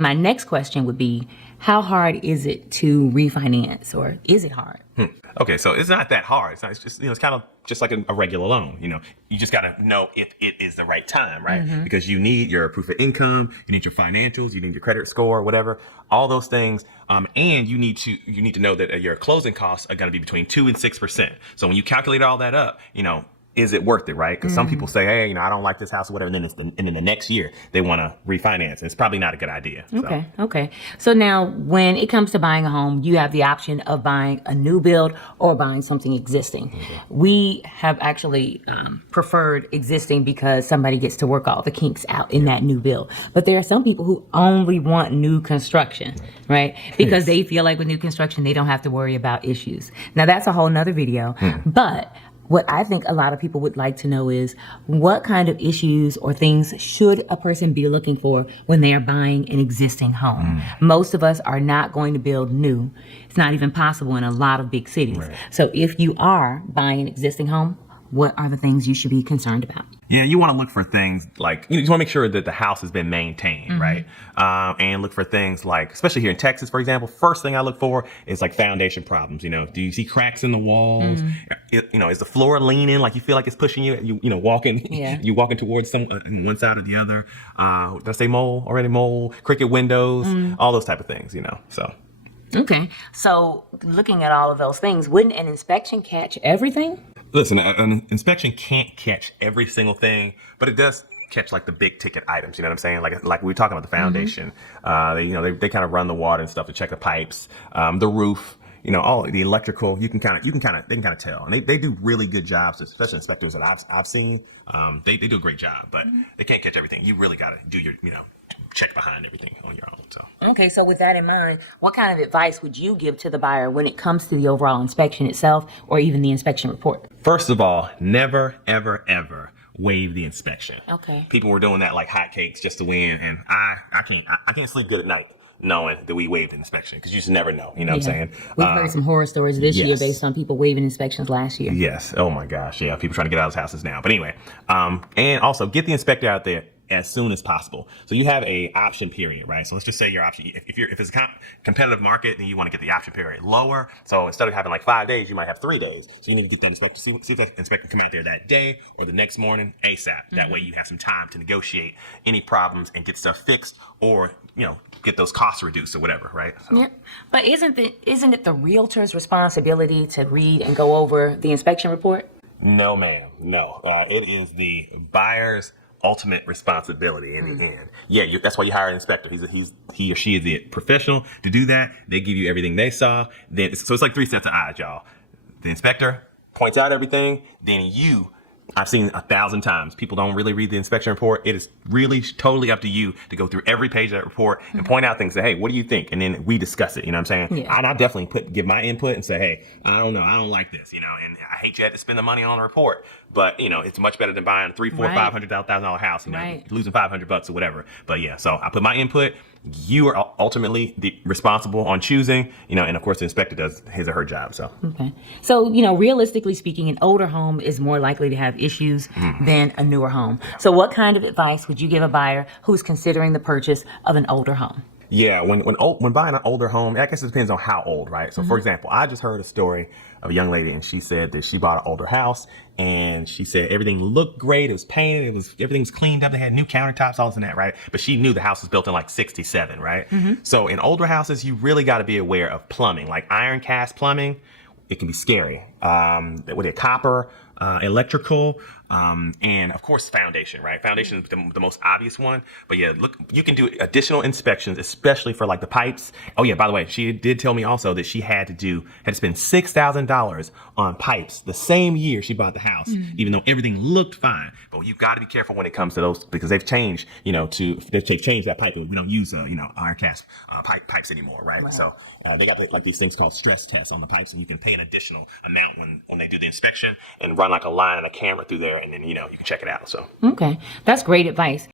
My next question would be, how hard is it to refinance, or is it hard? Okay, so it's not that hard. It's just, it's kind of just like a regular loan. You just got to know if it is the right time, right? Because you need your proof of income, you need your financials, you need your credit score, whatever, all those things. And you need to know that your closing costs are going to be between 2 and 6%. So when you calculate all that up, is it worth it, right? Because some people say, hey, I don't like this house or whatever, and then the next year they want to refinance. And it's probably not a good idea. Okay. So now when it comes to buying a home, you have the option of buying a new build or buying something existing. We have actually preferred existing because somebody gets to work all the kinks out in that new build. But there are some people who only want new construction, right? Because they feel like with new construction, they don't have to worry about issues. Now that's a whole nother video, but what I think a lot of people would like to know is, what kind of issues or things should a person be looking for when they are buying an existing home? Most of us are not going to build new. It's not even possible in a lot of big cities. Right. So if you are buying an existing home, what are the things you should be concerned about? Yeah, you want to look for things like, you want to make sure that the house has been maintained, right? And look for things like, especially here in Texas, for example, first thing I look for is like foundation problems. Do you see cracks in the walls? Is the floor leaning like you feel like it's pushing you? Walking, you walking towards one side or the other. Did I say mold already? Mold, cricket windows, all those type of things. So. Okay, so looking at all of those things, wouldn't an inspection catch everything? Listen, an inspection can't catch every single thing, but it does catch like the big ticket items. You know what I'm saying? Like we were talking about the foundation. They kind of run the water and stuff to check the pipes, the roof. All the electrical. They can kind of tell, and they do really good jobs. Especially inspectors that I've seen, they do a great job, but they can't catch everything. You really got to do your check behind everything on your own. So okay, so with that in mind, what kind of advice would you give to the buyer when it comes to the overall inspection itself, or even the inspection report? First of all, never, ever, ever waive the inspection. Okay. People were doing that like hotcakes just to win, and I can't sleep good at night knowing that we waived an inspection, because you just never know. You know what I'm saying? We've heard some horror stories this year based on people waiving inspections last year. Yes. Oh my gosh. Yeah. People trying to get out of houses now. But anyway, and also get the inspector out there as soon as possible. So you have a option period, right? So let's just say your option, if it's a competitive market, then you want to get the option period lower. So instead of having like 5 days, you might have 3 days. So you need to get that inspector, see if that inspector can come out there that day or the next morning ASAP. That way you have some time to negotiate any problems and get stuff fixed, or get those costs reduced or whatever, right? So. Yeah, but isn't it the realtor's responsibility to read and go over the inspection report? No, ma'am. No, it is the buyer's ultimate responsibility in the end. Yeah, that's why you hire an inspector. He or she is the professional to do that. They give you everything they saw. So it's like 3 sets of eyes, y'all. The inspector points out everything. Then I've seen 1,000 times, people don't really read the inspection report. It is really totally up to you to go through every page of that report and point out things. Say, hey, what do you think? And then we discuss it. You know what I'm saying? Yeah. And I definitely give my input and say, hey, I don't know, I don't like this. And I hate you had to spend the money on a report, but it's much better than buying a $300,000, $400,000, $500,000 house. Losing $500 or whatever. But yeah, so I put my input. You are ultimately responsible on choosing, and of course the inspector does his or her job. So okay, so realistically speaking, an older home is more likely to have issues than a newer home. So what kind of advice would you give a buyer who's considering the purchase of an older home? Yeah, when buying an older home, I guess it depends on how old, right? So for example, I just heard a story of a young lady, and she said that she bought an older house, and she said everything looked great. It was painted. Everything was cleaned up. They had new countertops, all this and that, right? But she knew the house was built in like '67, right? So in older houses, you really got to be aware of plumbing, like iron cast plumbing. It can be scary. With a copper, electrical, and of course foundation, right? Foundation is the most obvious one, but yeah, look, you can do additional inspections, especially for like the pipes. Oh yeah, by the way, she did tell me also that she had to spend $6,000 on pipes the same year she bought the house, even though everything looked fine. But you've got to be careful when it comes to those, because they've changed, they've changed that pipe. We don't use, iron cast pipes anymore, right? So they got like these things called stress tests on the pipes, and you can pay an additional amount when they do the inspection and run like a line and a camera through there, and then you can check it out. So okay, that's great advice.